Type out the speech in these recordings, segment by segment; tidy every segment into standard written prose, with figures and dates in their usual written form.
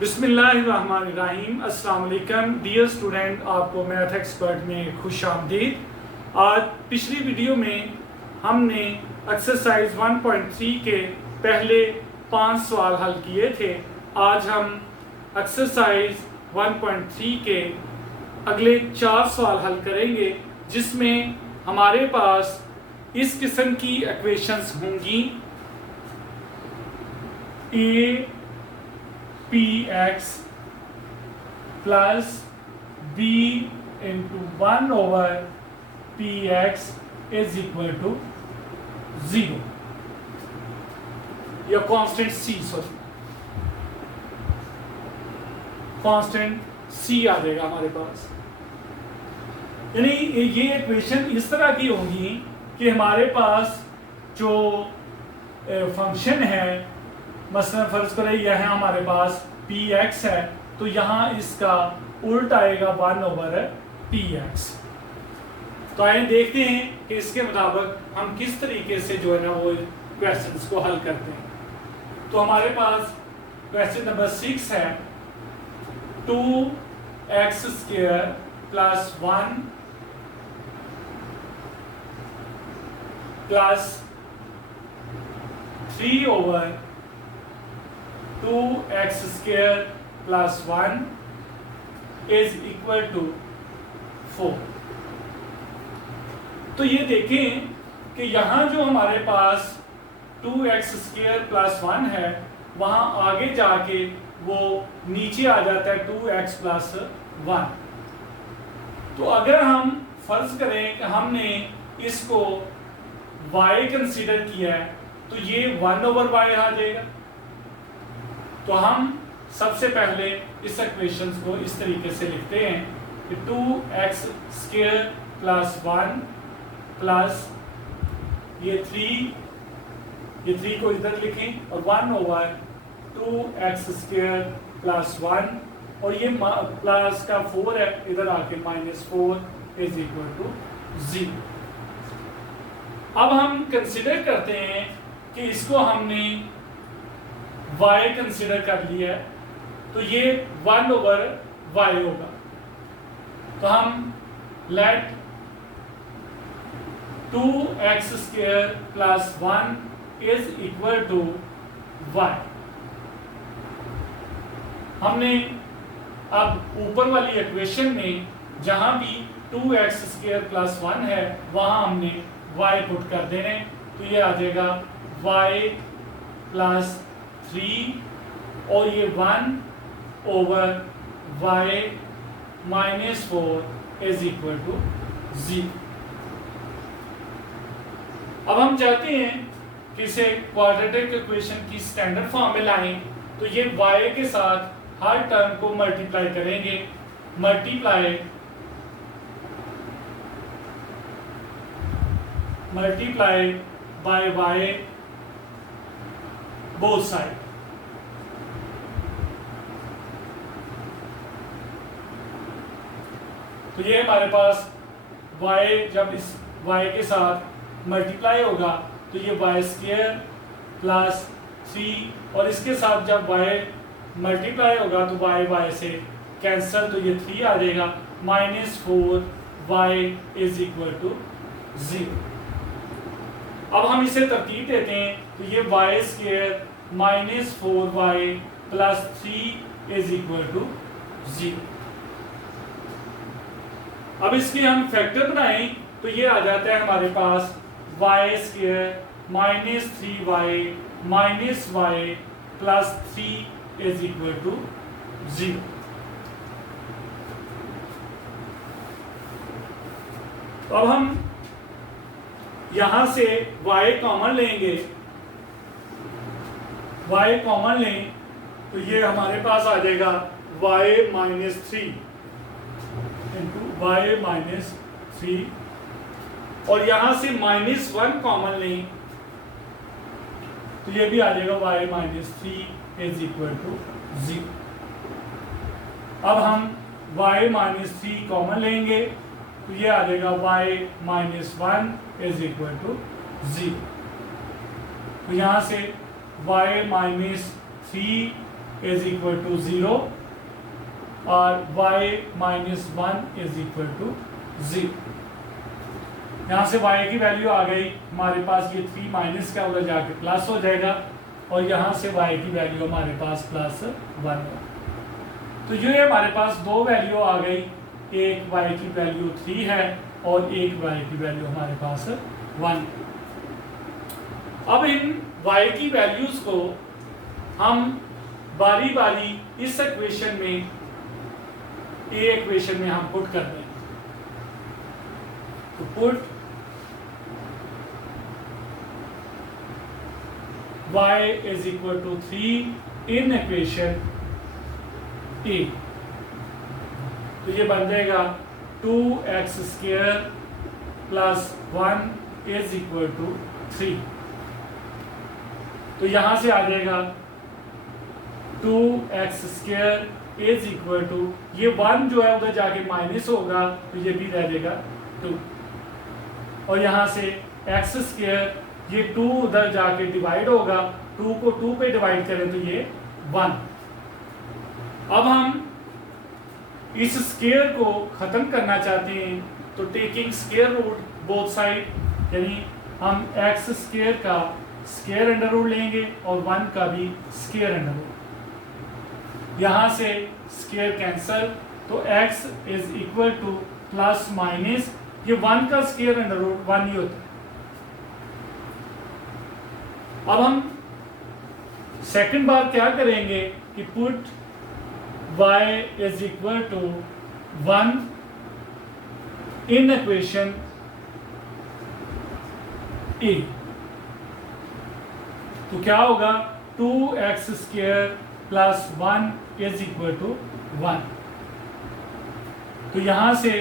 बिस्मिल्लाहिर्रहमानिर्रहीम। अस्सलाम वालेकुम डियर स्टूडेंट, आपको मैथ एक्सपर्ट में खुश आमदीद। आज पिछली वीडियो में हमने एक्सरसाइज 1.3 के पहले 5 सवाल हल किए थे। आज हम एक्सरसाइज 1.3 के अगले 4 सवाल हल करेंगे, जिसमें हमारे पास इस किस्म की इक्वेशंस होंगी। a px plus b into 1 over px is equal to 0 या कांस्टेंट c आ जाएगा हमारे पास। यानी ये इक्वेशन इस तरह की होगी कि हमारे पास जो फंक्शन है, मसलन फर्ज करें यह है हमारे पास px है, तो यहाँ इसका उल्टा आएगा 1 ओवर px। तो आइए देखते हैं कि इसके मुताबिक हम किस तरीके से जो है ना वो क्वेश्चंस को हल करते हैं। तो हमारे पास क्वेश्चन नंबर 6 है 2x square plus 1 plus 3 over 2x square plus 1 is equal to 4। तो ये देखें कि यहाँ जो हमारे पास 2x square plus 1 है, वहाँ आगे जाके वो नीचे आ जाता है 2x plus 1। तो अगर हम फर्ज करें कि हमने इसको y कंसीडर किया है, तो ये 1 ओवर y आ जाएगा। तो हम सबसे पहले इस इक्वेशन को इस तरीके से लिखते हैं कि 2x स्क्वायर प्लस 1 प्लस ये 3 को इधर लिखें और 1 ओवर 2x स्क्वायर प्लस 1 और ये प्लस का 4 है, इधर आके -4 इज इक्वल टू 0। अब हम कंसिडर करते हैं कि इसको हमने y कंसिडर कर लिया है, तो ये 1 ओवर y होगा। तो हम let 2x square plus 1 is equal to y। हमने अब ऊपर वाली इक्वेशन में जहां भी 2x स्क्वायर प्लस 1 है, वहां हमने y पुट कर देने। तो ये आ जाएगा y प्लस 3 और ये 1 over y minus 4 is equal to 0। अब हम चाहते हैं कि इसे क्वाड्रेटिक इक्वेशन की स्टैंडर्ड फॉर्म में लाएं, तो ये y के साथ हर टर्म को मल्टीप्लाई करेंगे। Multiply by y both side. तो ये हमारे पास y जब इस y के साथ मल्टीप्लाई होगा तो ये y स्क्वायर प्लस 3 और इसके साथ जब y मल्टीप्लाई होगा तो y से कैंसिल, तो ये 3 आ जाएगा -4y इज इक्वल टू 0। अब हम इसे तरतीब देते हैं, तो ये y square -4y plus 3 is equal to 0। अब इसके हम फैक्टर बनाएं, तो ये आ जाता है हमारे पास y square -3y minus y plus 3 is equal to 0। तो अब हम यहां से y कॉमन लेंगे, y कॉमन लें तो ये हमारे पास आ जाएगा y minus 3 into y minus 3 और यहां से -1 कॉमन लें तो ये भी आ जाएगा y minus 3 is equal to 0। अब हम y माइनस 3 कॉमन लेंगे तो ये आ जाएगा y minus 1 is equal to 0। तो यहाँ से y minus 3 is equal to 0 और y minus 1 is equal to 0। यहाँ से y की वैल्यू आ गई हमारे पास, ये 3 माइनस का उधर जाके प्लस हो जाएगा और यहाँ से y की वैल्यू हमारे पास प्लस 1 है। तो ये हमारे पास दो वैल्यू आ गई, एक y की वैल्यू 3 है और एक y की वैल्यू हमारे पास 1। अब इन y की वैल्यूज को हम बारी बारी इस इक्वेशन में, ए इक्वेशन में हम पुट कर दें। तो put y is equal to 3 in equation A, तो ये बन जाएगा 2x square plus 1 is equal to 3। तो यहां से आ जाएगा 2x square is equal to, ये 1 जो है उधर जाके माइनस होगा तो ये भी रह जाएगा 2, और यहाँ से x स्क्वायर, ये 2 उधर जाके डिवाइड होगा, 2 को 2 पे डिवाइड करें तो ये 1। अब हम इस स्क्वायर को खत्म करना चाहते हैं तो taking square root both side, यानी हम x स्क्वायर का स्क्वायर अंडर रूट लेंगे और 1 का भी स्क्वायर अंडर रूट। यहाँ से स्क्वायर कैंसल, तो x is equal to plus minus, ये 1 का स्क्वायर अंडर रूट 1 ही होता है। अब हम सेकंड बार क्या करेंगे कि put y is equal to 1 in equation A, तो क्या होगा 2x square plus 1 is equal to 1। तो यहां से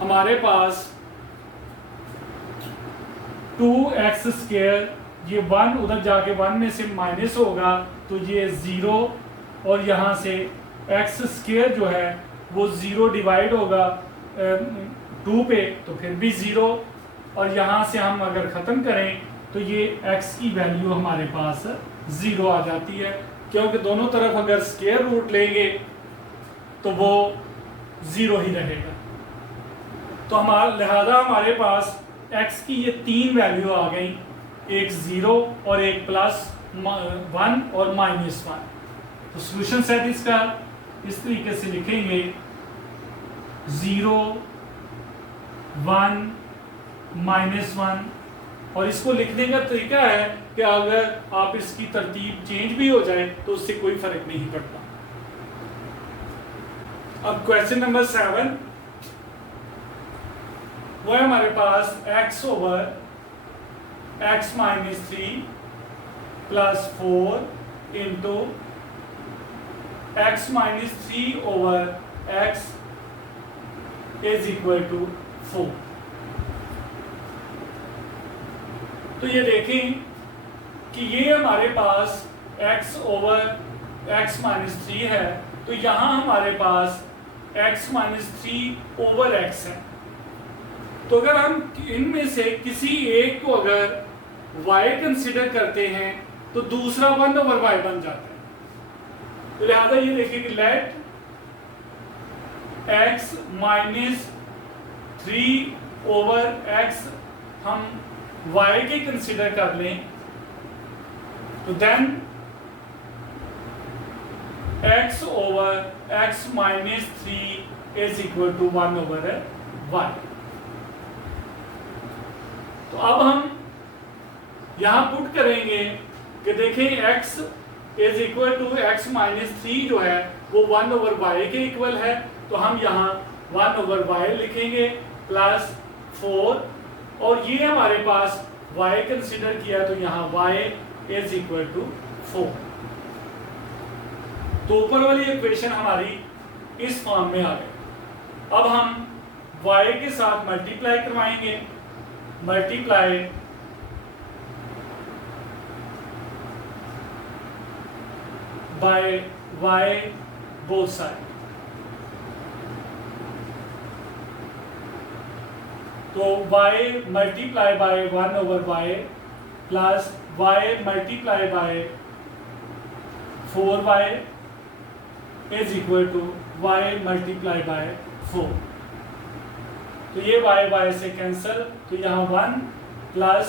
हमारे पास 2x स्क्वायर, ये 1 उधर जाके 1 में से माइनस होगा तो ये 0, और यहाँ से x स्क्वायर जो है वो 0 डिवाइड होगा 2 पे तो फिर भी 0, और यहाँ से हम अगर ख़त्म करें तो ये x की वैल्यू हमारे पास 0 आ जाती है, क्योंकि दोनों तरफ अगर स्क्वायर रूट लेंगे तो वो 0 ही रहेगा। तो लिहाजा हमारे पास x की ये 3 वैल्यू आ गई, एक 0 और एक प्लस 1 और माइनस 1। तो सॉल्यूशन सेट इसका इस तरीके से लिखेंगे 0 1 माइनस 1, और इसको लिखने का तरीका है कि अगर आप इसकी तरतीब चेंज भी हो जाए तो उससे कोई फर्क नहीं पड़ता। अब क्वेश्चन नंबर 7, वो है हमारे पास x over x minus 3 plus 4 into x minus 3 over x is equal to 4। तो ये देखें कि ये हमारे पास x ओवर x माइनस 3 है, तो यहाँ हमारे पास x माइनस 3 ओवर x है। तो अगर हम इनमें से किसी एक को अगर y कंसिडर करते हैं तो दूसरा 1 ओवर y बन जाता है। तो लिहाजा ये देखिए कि let x minus 3 over x हम y के कंसिडर कर लें, तो then x over x minus 3 is equal to 1 over y। तो अब हम यहां पुट करेंगे कि देखें x is equal to x minus 3 जो है वो 1 ओवर y के इक्वल है, तो हम यहाँ 1 ओवर y लिखेंगे प्लस 4, और ये हमारे पास y कंसिडर किया तो यहाँ y इज इक्वल टू 4। तो ऊपर वाली इक्वेशन हमारी इस फॉर्म में आ गई। अब हम y के साथ मल्टीप्लाई करवाएंगे, multiply by y both side. तो y multiply by 1 over y plus y multiply by 4y is equal to y multiply by 4। तो ये y से कैंसिल, तो यहाँ 1 प्लस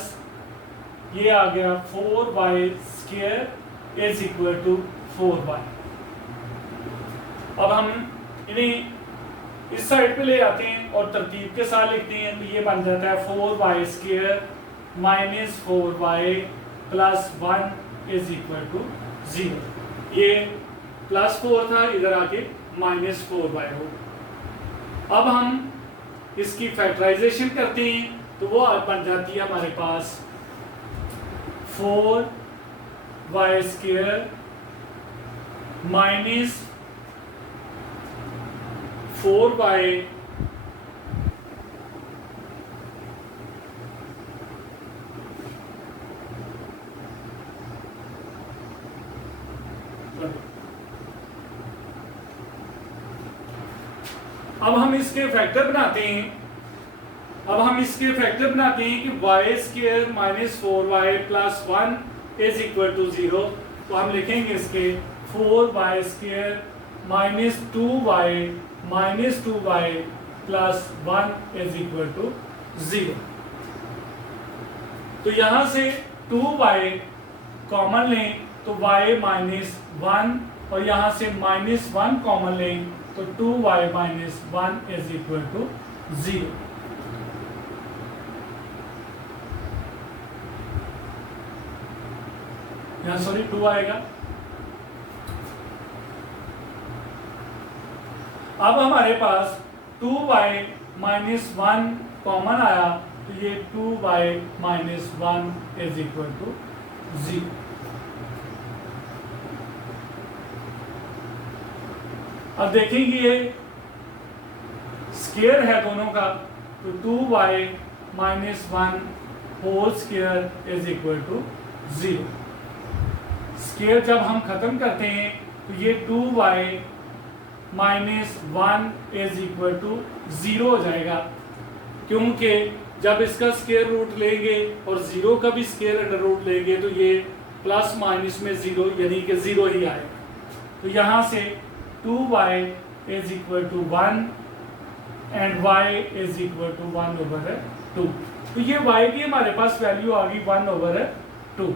ये आ गया 4y square is equal to 4y। अब हम इन्हें इस साइड पे ले आते हैं और तरतीब के साथ लिखते हैं, तो ये बन जाता है 4y square minus 4y plus 1 is equal to 0। ये प्लस 4 था, इधर आके माइनस 4y हो। अब हम इसकी फैक्टराइजेशन करते हैं, तो वो बन जाती है हमारे पास 4y स्क्वायर माइनस 4y अब हम इसके फैक्टर बनाते हैं कि y square minus 4y plus 1 is equal to 0। तो हम लिखेंगे इसके 4y square minus 2y plus 1 is equal to 0। तो यहाँ से 2y कॉमन लें तो y माइनस 1 और यहाँ से माइनस 1 कॉमन लें तो 2y minus 1 is equal to 0। यहाँ सॉरी 2 आएगा। अब हमारे पास 2y माइनस 1 कॉमन आया, तो ये 2y minus 1 is equal to 0। अब देखेंगे ये स्क्वायर है दोनों का, तो 2y minus 1 whole square is equal to 0। Square जब हम खत्म करते हैं तो ये 2y minus 1 is equal to 0 हो जाएगा, क्योंकि जब इसका स्क्वायर रूट लेंगे और 0 का भी स्क्वायर अंडर रूट लेंगे तो ये प्लस माइनस में 0 यानी कि 0 ही आएगा। तो यहाँ से 2y is equal to 1 and y is equal to 1 over 2। तो ये y की हमारे पास वैल्यू आ गई 1 ओवर 2।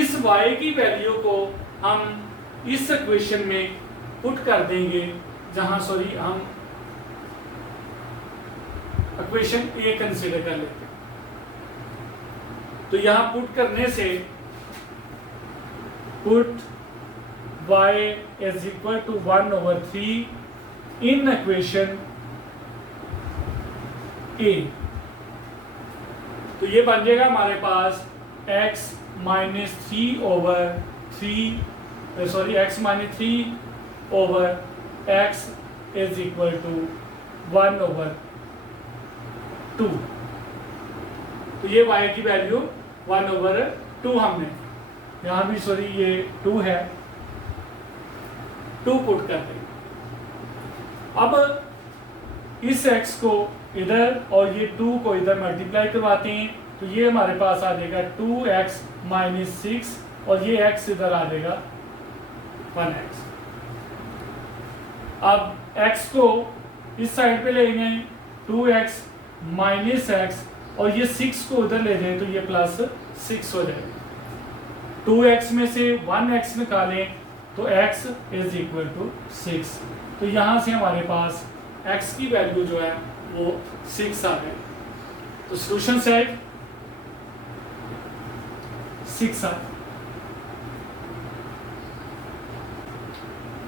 इस y की वैल्यू को हम इस इक्वेशन में पुट कर देंगे, जहां सॉरी हम इक्वेशन ए कंसीडर कर लेते हैं। तो यहां पुट करने से put y is equal to 1 over 3 in equation A, तो ये बन जाएगा हमारे पास x minus 3 over 3 sorry x minus 3 over x is equal to 1 over 2। तो ये y की वैल्यू 1 ओवर 2 हमने यहाँ भी सॉरी ये 2 है, 2 पुट कर देंगे। अब इस x को इधर और ये 2 को इधर मल्टीप्लाई करवाते हैं, तो ये हमारे पास आ जाएगा 2x माइनस 6 और ये x इधर आ जाएगा 1x। अब x को इस साइड पे लेंगे 2x माइनस x और ये 6 को उधर ले जाए तो ये प्लस 6 हो जाएगा। 2x में से 1x निकालें तो x इज इक्वल टू 6। तो यहाँ से हमारे पास x की वैल्यू जो है वो 6 आ गई। तो सॉल्यूशन सेट 6 आ।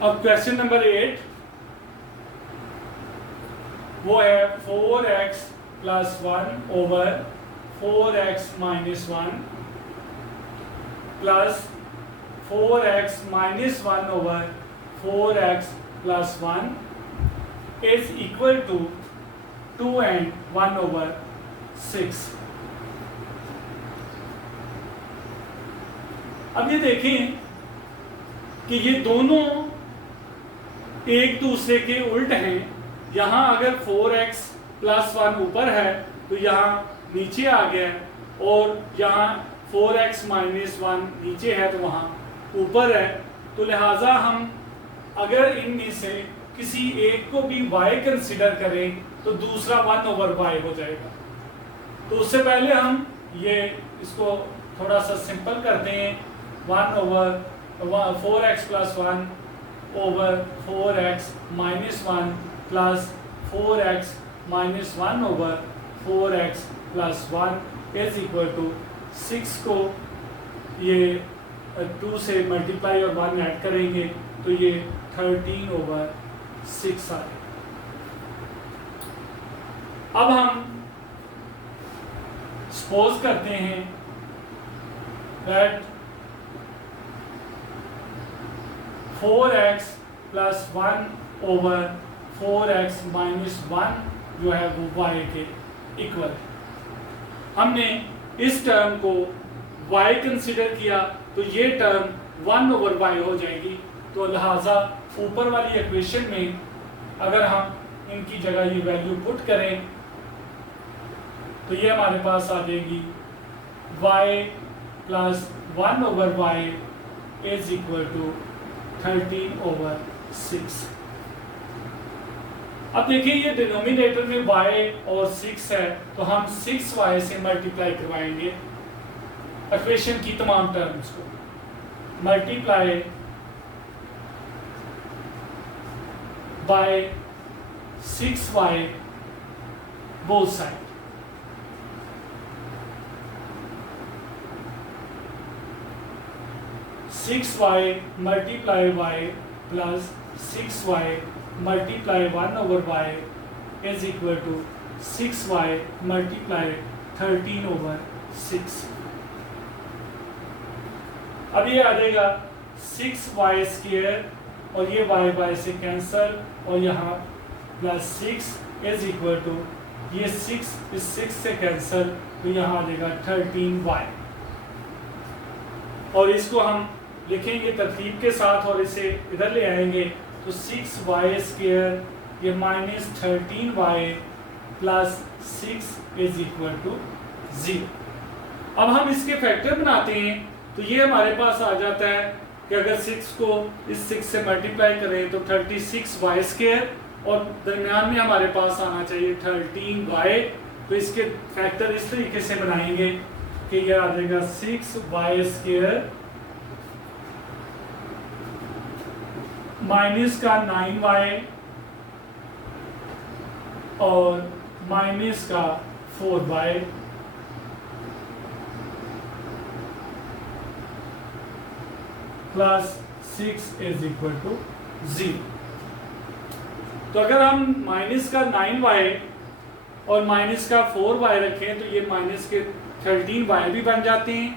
अब क्वेश्चन नंबर 8 वो है 4x plus 1 over 4x minus 1 plus 4x minus 1 over 4x plus 1 is equal to 2 and 1 over 6। अब ये देखें कि ये दोनों एक दूसरे के उल्ट हैं। यहाँ अगर 4x प्लस 1 ऊपर है तो यहाँ नीचे आ गया, और यहाँ 4x माइनस 1 नीचे है तो वहाँ ऊपर है, तो लिहाजा हम अगर इनमें से किसी एक को भी y कंसिडर करें तो दूसरा 1/y हो जाएगा। तो उससे पहले हम ये इसको थोड़ा सा सिंपल करते हैं। 1/4x + 1 over 4x - 1 plus 4x - 1 over 4x + 1 is equal to 6 को ये 2 से मल्टीप्लाई और 1 ऐड करेंगे तो ये 13/6 आ जाएगा। अब हम सपोज करते हैं that 4x + 1 over 4x - 1 जो है वो y के इक्वल है। हमने इस टर्म को y कंसिडर किया तो ये टर्म 1/y हो जाएगी। तो लिहाजा ऊपर वाली इक्वेशन में अगर हम इनकी जगह ये वैल्यू पुट करें तो ये हमारे पास आ जाएगी y + 1/y is equal to 13/6। अब देखिए ये डिनोमिनेटर में y और 6 है तो हम 6y से मल्टीप्लाई करवाएंगे इक्वेशन की तमाम टर्म्स को। Multiply by 6y both side. Six y multiply y plus 6y multiply 1/y is equal to 6y multiply 13/6। अब ये आ जाएगा 6y² और ये y से कैंसल और यहाँ प्लस 6 इज इक्वल टू ये 6 इस 6 से कैंसल तो यहाँ आ जाएगा 13y। और इसको हम लिखेंगे तरतीब के साथ और इसे इधर ले आएंगे तो 6y² ये -13y plus 6 is equal to 0। अब हम इसके फैक्टर बनाते हैं तो ये हमारे पास आ जाता है कि अगर 6 को इस 6 से मल्टीप्लाई करें तो 36y² और दरमियान में हमारे पास आना चाहिए 13y। तो इसके फैक्टर इस तरीके से बनाएंगे कि ये आ जाएगा 6y² माइनस का 9y और माइनस का 4y plus 6 is equal to 0। तो अगर हम माइनस का 9y और माइनस का 4y रखें तो ये माइनस के 13y भी बन जाते हैं।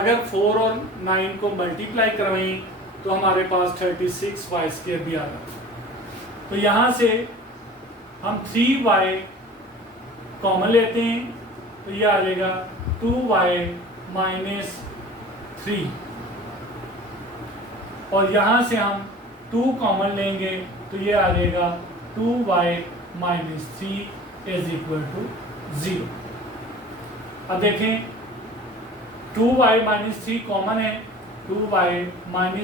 अगर 4 और 9 को मल्टीप्लाई करवाएं तो हमारे पास 36y² भी आ रहा। तो यहाँ से हम 3y कॉमन लेते हैं तो ये आ जाएगा 2y - 3 और यहाँ से हम 2 कॉमन लेंगे तो ये आ जाएगा 2y - 3 इज इक्वल टू 0। अब देखें 2y - 3 कॉमन है, 2y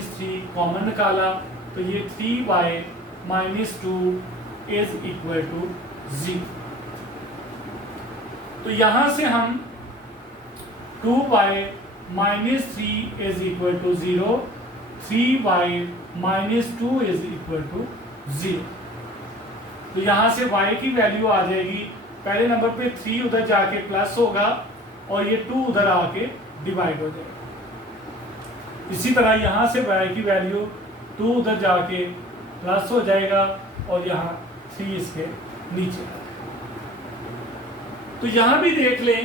- 3 कॉमन निकाला तो ये 3y - 2 इज इक्वल टू 0। तो यहाँ से हम 2y - 3 is equal to 0, 3y - 2 is equal to 0। तो यहाँ से y की वैल्यू आ जाएगी, पहले नंबर पे 3 उधर जाके प्लस होगा और ये 2 उधर आके डिवाइड हो जाएगा। इसी तरह यहाँ से y की वैल्यू 2 उधर जाके प्लस हो जाएगा और यहाँ 3 इसके नीचे आ जाएगा। तो यहाँ भी देख लें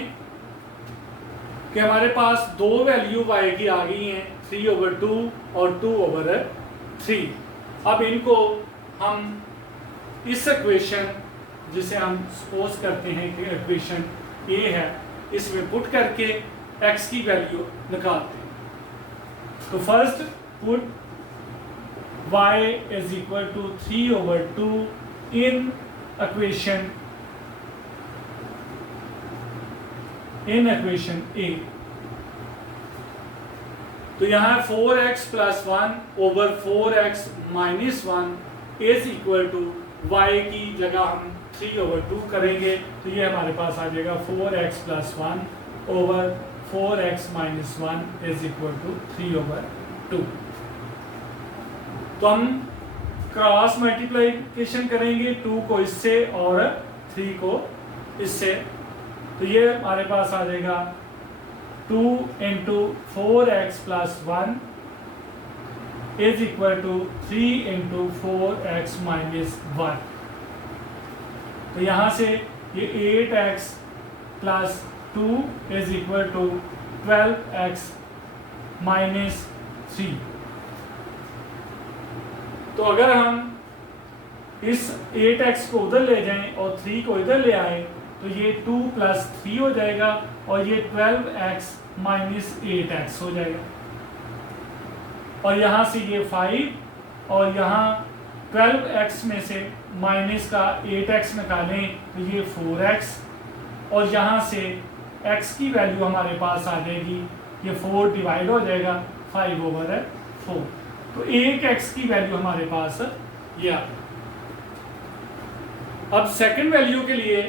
कि हमारे पास 2 वैल्यू y की आ गई हैं, 3/2 और 2/3। अब इनको हम इस इक्वेशन जिसे हम सपोज करते हैं कि इक्वेशन A है इसमें पुट करके x की वैल्यू निकालते हैं। तो first put y is equal to 3/2 in equation A। तो यहाँ 4x plus 1 over 4x minus 1 is equal to y की जगह हम 3 ओवर 2 करेंगे, तो ये हमारे पास आ जाएगा 4x plus 1 over 4x minus 1 is equal to 3 over 2। तो हम क्रॉस मल्टीप्लिकेशन करेंगे 2 को इससे और 3 को इससे, तो ये हमारे पास आ जाएगा 2 into 4x plus 1 is equal to 3 into 4x minus 1। तो यहाँ से ये 8x plus 2 is equal to 12x minus 3। तो अगर हम इस 8x को उधर ले जाएं और 3 को इधर ले आए तो ये 2 प्लस 3 हो जाएगा और ये 12x माइनस 8x हो जाएगा, और यहाँ से ये 5 और यहाँ 12x में से माइनस का 8x निकालें तो ये 4x, और यहाँ से x की वैल्यू हमारे पास आ जाएगी, ये 4 डिवाइड हो जाएगा 5 ओवर 4, तो 1x की वैल्यू हमारे पास ये आ। अब सेकंड वैल्यू के लिए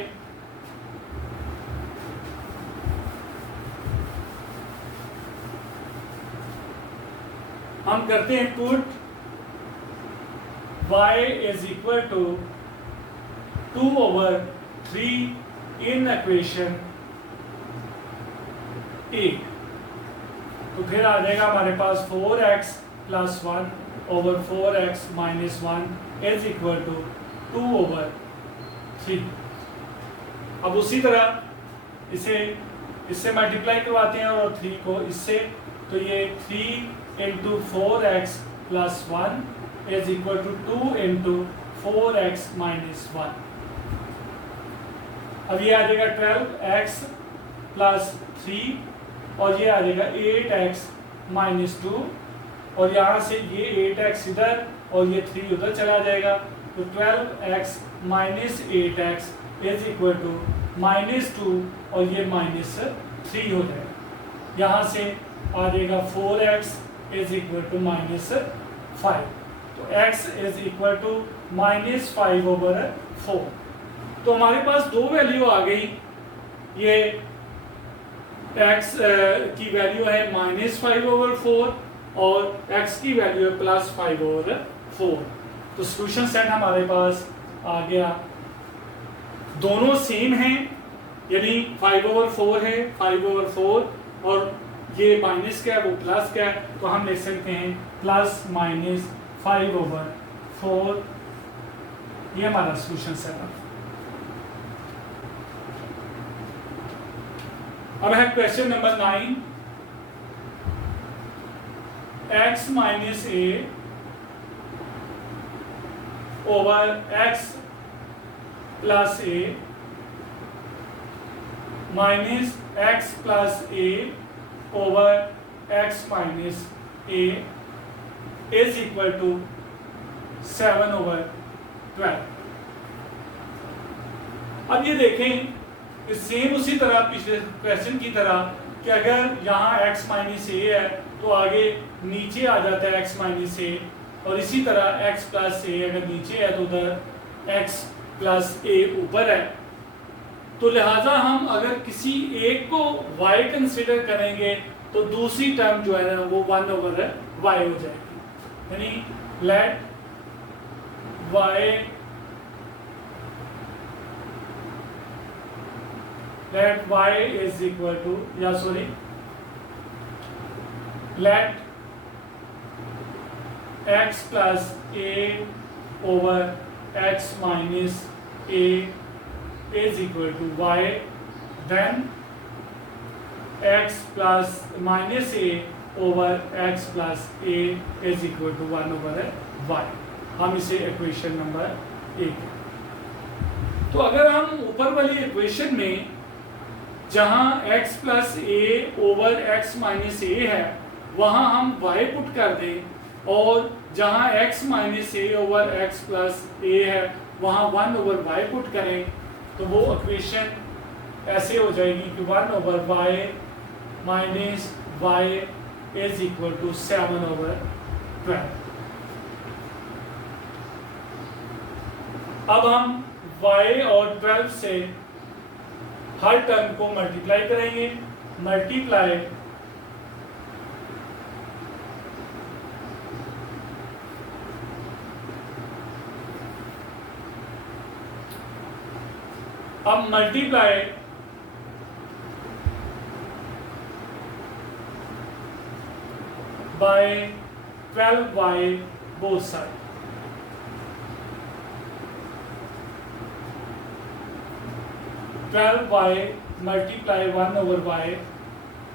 हम करते हैं put y is equal to 2 over 3 in equation 8, तो फिर आ जाएगा हमारे पास 4x plus 1 over 4x minus 1 is equal to 2 over 3। अब उसी तरह इसे इससे मल्टीप्लाई करवाते हैं और 3 को इससे, तो ये 3 into 4x plus 1 is equal to 2 into 4x minus 1। अब ये आ जाएगा 12x प्लस 3 और ये आ जाएगा 8x माइनस 2, और यहाँ से ये 8x इधर और ये 3 उधर चला जाएगा, तो 12x minus 8x is equal to minus 2 और ये माइनस 3 हो जाएगा। यहाँ से आ जाएगा 4x is equal to minus 5, तो x is equal to minus 5 over 4। तो हमारे पास दो वैल्यू आ गई, ये x की वैल्यू है माइनस 5 ओवर 4 और x की वैल्यू है प्लस 5 ओवर 4। तो सॉल्यूशन सेट हमारे पास आ गया, दोनों सेम हैं, यानी 5 ओवर 4 है 5 ओवर 4 और ये माइनस क्या है वो प्लस क्या है, तो हम लिख सकते हैं प्लस माइनस 5 ओवर 4, ये हमारा सॉल्यूशन सेट है। अब है question number 9, x minus a over x plus a minus x plus a over x minus a is equal to 7 over 12। अब ये देखें कि सेम उसी तरह पिछले क्वेश्चन की तरह कि अगर यहाँ x माइनस a है तो आगे नीचे आ जाता है x माइनस a, और इसी तरह x प्लस a अगर नीचे है तो उधर x प्लस a ऊपर है, तो लिहाजा हम अगर किसी एक को y कंसिडर करेंगे तो दूसरी टर्म जो है ना वो 1 ओवर y हो जाएगी, यानी let y is equal to, या sorry let x plus a over x minus a is equal to y, then x plus minus a over x plus a is equal to 1 over y। हम इसे equation number 1। तो अगर हम ऊपर वाली equation में जहां x plus a over x minus a है वहां हम y पुट कर दें, और जहां x minus a over x plus a है वहां 1 ओवर y पुट करें, तो वो इक्वेशन ऐसे हो जाएगी कि 1 over y minus y is equal to 7/12। अब हम y और 12 से हर टर्म को मल्टीप्लाई करेंगे। मल्टीप्लाई अब multiply by 12y both side. y multiply 1/y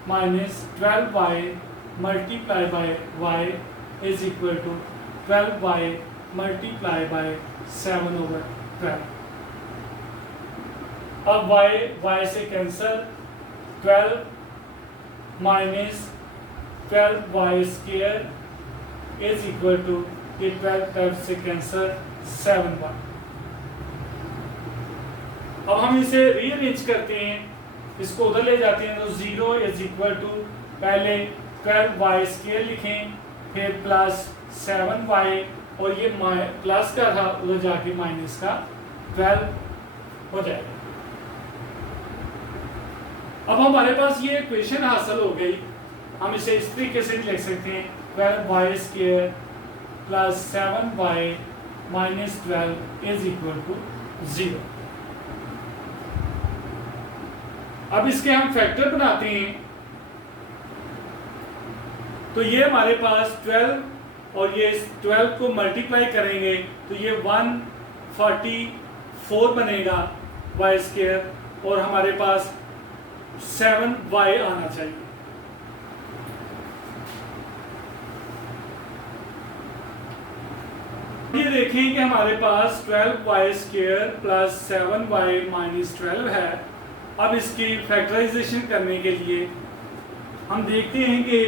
minus 12y multiply by y is equal to 12y multiply by 7/12। अब y से cancel, 12 minus 12y square is equal to, ये 12 से कैंसल 7y। अब हम इसे rearrange करते हैं, इसको उधर ले जाते हैं तो 0 इज इक्वल टू, पहले 12y स्क्वायर लिखें, फिर प्लस 7y, और ये प्लस का था उधर जाके माइनस का 12 हो जाएगा। अब हमारे पास ये इक्वेशन हासिल हो गई। हम इसे इस तरीके से लिख सकते हैं, 12y square plus 7y minus 12 is equal to 0। अब इसके हम फैक्टर बनाते हैं, तो ये हमारे पास 12 और ये 12 को मल्टीप्लाई करेंगे तो ये 144 बनेगा y स्क्वायर, और हमारे पास 7y आना चाहिए। ये देखें कि हमारे पास 12y square plus 7y minus 12 है। अब इसकी फैक्टराइजेशन करने के लिए हम देखते हैं कि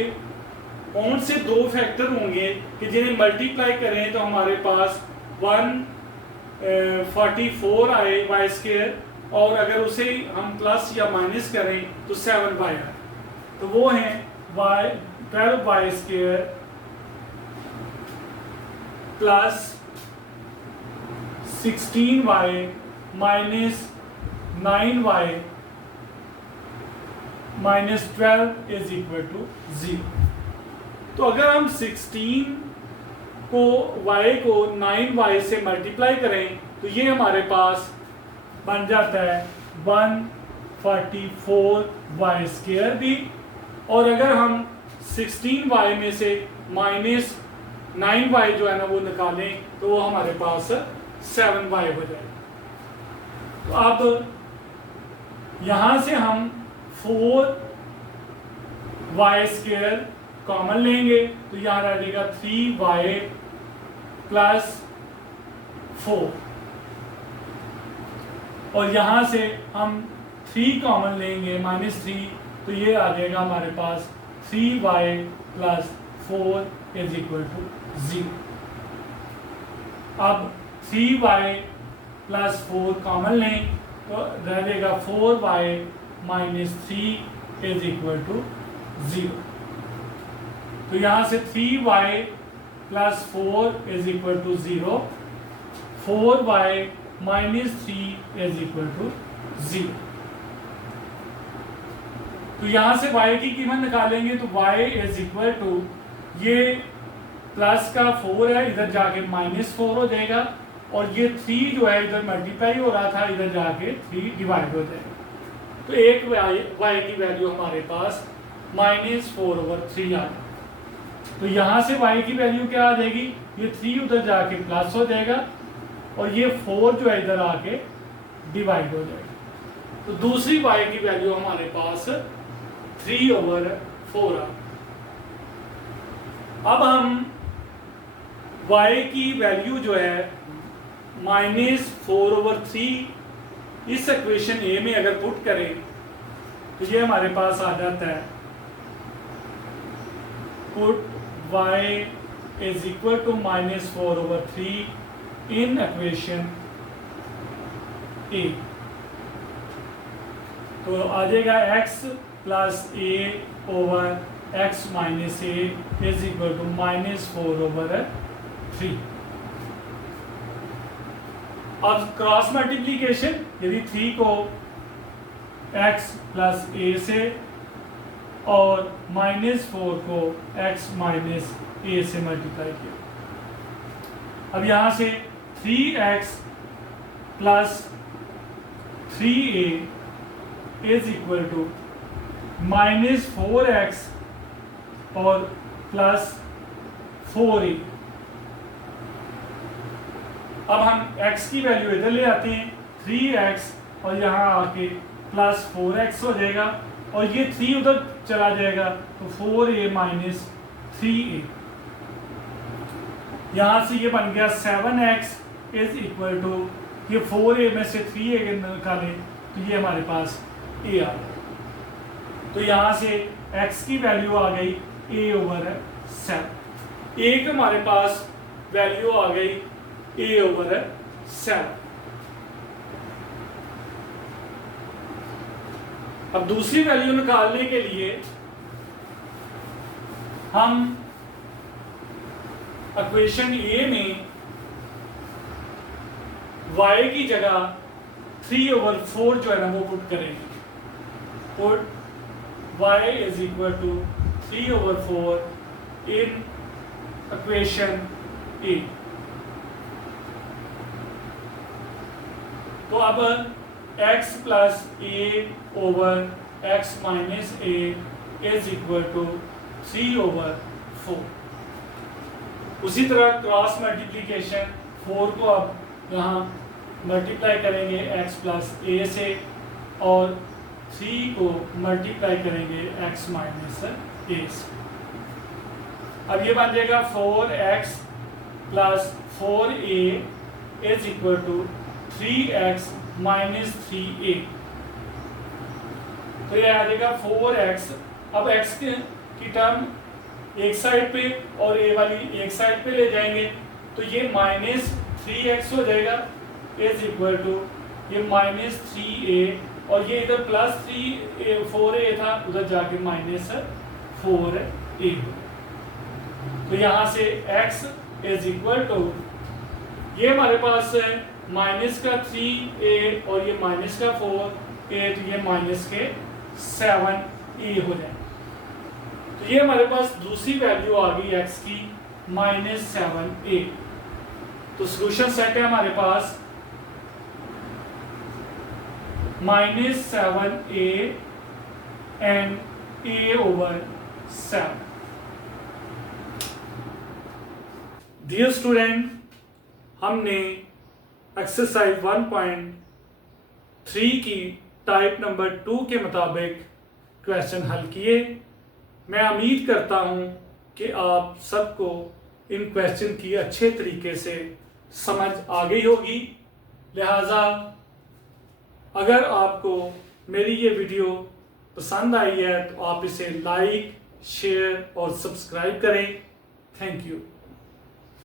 कौन से दो फैक्टर होंगे कि जिन्हें मल्टीप्लाई करें तो हमारे पास 144 आए y स्क्वायर, और अगर उसे हम प्लस या माइनस करें तो 7y आए। तो वो हैं 12y square plus 16y minus 9y minus 12 is equal to 0। तो अगर हम 16 को y को 9y से मल्टीप्लाई करें तो ये हमारे पास बन जाता है 144y स्क्वायर भी, और अगर हम 16y में से माइनस 9y जो है ना वो निकालें तो वो हमारे पास 7y हो जाएगा। तो अब यहाँ से हम 4y स्क्वायर कॉमन लेंगे तो यहाँ रहेगा 3y प्लस 4, और यहाँ से हम 3 कॉमन लेंगे -3, तो ये आ जाएगा हमारे पास 3y plus 4 is equal to 0। अब 3y प्लस 4 कॉमन लें तो रहेगा 4y minus 3 is equal to 0। तो यहाँ से 3y plus 4 is equal to 0, 4y minus 3 is equal to 0। तो यहाँ से y की कीमत निकालेंगे तो y इज इक्वल टू, ये प्लस का 4 है इधर जाके -4 हो जाएगा, और ये 3 जो है इधर मल्टीप्लाई हो रहा था इधर जाके 3 डिवाइड हो जाएगा। तो एक y की वैल्यू हमारे पास -4/3 आ गई। तो यहाँ से y की वैल्यू क्या आ जाएगी, ये 3 उधर जाके प्लस हो जाएगा और ये 4 जो है इधर आके डिवाइड हो जाएगा। तो दूसरी y की वैल्यू हमारे पास 3/4 आ। अब हम y की वैल्यू जो है -4/3 इस इक्वेशन ए में अगर पुट करें तो ये हमारे पास आ जाता है, put y is equal to -4/3 in equation A, तो आ जाएगा x plus a over x minus a is equal to -4/3। अब क्रॉस मल्टीप्लीकेशन, यदि 3 को x प्लस ए से और -4 को x माइनस ए से मल्टीप्लाई किया। अब यहाँ से 3x plus 3a is equal to -4x और प्लस 4a। अब हम x की वैल्यू इधर ले आते हैं, 3x और यहाँ आके प्लस 4x हो जाएगा और ये 3 उधर चला जाएगा तो 4a माइनस 3a। यहाँ से ये बन गया 7x इज इक्वल टू, ये 4a में से 3a निकालें तो ये हमारे पास a आ गया। तो यहाँ से x की वैल्यू आ गई a/7। एक हमारे पास वैल्यू आ गई a/7। अब दूसरी वैल्यू निकालने के लिए हम इक्वेशन ए में y की जगह 3/4 जो है ना वो पुट करेंगे। Put y is equal to 3/4 in equation A. तो अब x plus a over x minus a is equal to 3/4। उसी तरह क्रॉस मल्टीप्लीकेशन 4 को अब यहाँ मल्टीप्लाई करेंगे x प्लस a से और 3 को मल्टीप्लाई करेंगे x माइनस a से। अब ये बन जाएगा 4x plus 4a is equal to 3x minus 3a। तो ये आ जाएगा 4x। अब x की टर्म एक साइड पे और a वाली एक साइड पे ले जाएंगे तो ये माइनस 3x हो जाएगा इज इक्वल टू ये माइनस 3a और ये इधर प्लस 4a था उधर जाके माइनस 4a। तो यहाँ से x इज इक्वल टू ये हमारे पास है माइनस का 3a और ये माइनस का 4a तो ये माइनस के 7a हो जाए। तो ये हमारे पास दूसरी वैल्यू आ गई x की -7a। तो सॉल्यूशन सेट है हमारे पास -7a and a/7। Dear student, हमने एक्सरसाइज 1.3 की टाइप नंबर 2 के मुताबिक क्वेश्चन हल किए। मैं उम्मीद करता हूं कि आप सबको इन क्वेश्चन की अच्छे तरीके से समझ आ गई होगी। लिहाजा अगर आपको मेरी ये वीडियो पसंद आई है तो आप इसे लाइक, शेयर और सब्सक्राइब करें। Thank you.